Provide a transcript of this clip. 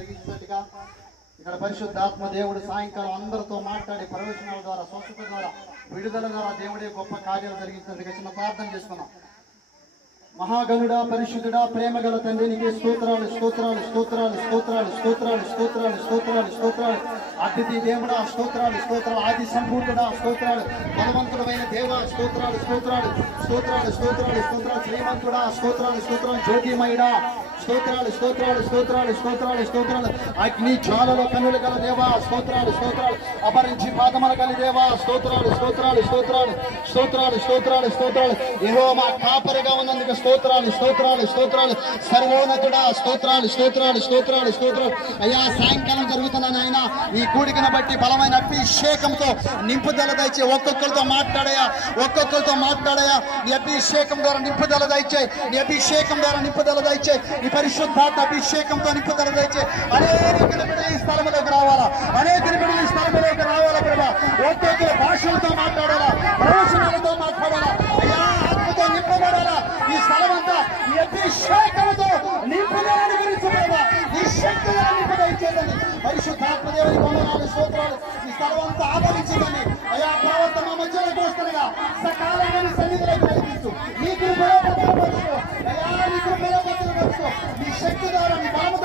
జరిగించినట్టుగా ఇక్కడ పరిశుద్ధాత్మ దేవుడు సాయంకాలం అందరితో మాట్లాడి ప్రవచనాల ద్వారా స్వస్థత ద్వారా విడుదల ద్వారా దేవుడే గొప్ప కార్యాలు జరిగించినట్టుగా చిన్న ప్రార్థన చేసుకున్నాం. మహాగణుడా పరిశుద్ధుడా ప్రేమగల తండ్రి నీకే స్తోత్రాలు స్తోత్రాలు స్తోత్రాలు స్తోత్రాలు స్తోత్రాలు స్తోత్రాలు స్తోత్రాలు స్తోత్రాలు అతిథి దేవుడా స్తోత్రాలు స్తోత్రాలు ఆది సంపూర్ణుడా స్తోత్రాలు బలవంతుడమైన దేవ స్తోత్రాలు స్తోత్రాలు స్తోత్రాలు స్తోత్రాలు స్తోత్రాలు శ్రీమంతుడా స్తోత్రాలు స్తోత్రాలు జ్యోతిమయుడా స్తోత్రాలు స్తోత్రాలు స్తోత్రాలు స్తోత్రాలు స్తోత్రాలు అగ్ని జ్వాలలో కన్నులు గల దేవా స్తోత్రాలు స్తోత్రాలు అపరించి పాదముల గల దేవా స్తోత్రాలు స్తోత్రాలు స్తోత్రాలు స్తోత్రాలు స్తోత్రాలు స్తోత్రాలు యెహోవా కాపరిగా ఉన్నందుకు స్తోత్రాలు స్తోత్రాలు స్తోత్రాలు సర్వోన్నతుడా స్తోత్రాలు స్తోత్రాలు స్తోత్రాలు స్తోత్రాలు అయ్యా సాయంకాలం జరుగుతున్న నాయన ఈ కూడికను బట్టి బలమైన అభిషేకంతో నింపుదల దయచే ఒక్కొక్కరితో మాట్లాడయా నీ అభిషేకం ద్వారా నింపుదల దయచే నీ అభిషేకం ద్వారా నింపుదల దయచే నీ పరిశుద్ధాత్మ అభిషేకంతో నింపుదల దయచే అనేక బిడ్డలు ఈ స్థలంలోకి రావాలా ప్రభా ఒక్కొక్కరు భాషలతో మాట్లాడాలా ప్రవచనాలతో మాట్లాడాలా అయ్యా ఆత్మతో నింపబడాలా ఈ స్థలం అంతా ఈ అభిషేకంతో నింపుదలని గురించి ప్రభా ఈ శక్తిగా నింపుదయచేదని పరిశుద్ధాత్మ దేవుని వందనాలు స్తోత్రాలు ఈ స్థలం అంతా ఆదరించదని అయ్యా ప్రవర్తన మా మధ్యలోకి వస్తుండగా సకాలంగా నీ సన్నిధిలోకి నడిపించు నీ కృపలో భద్రపరచు అయ్యా నీ కృపలో భద్రపరచు నీ శక్తి ద్వారా నీ బలము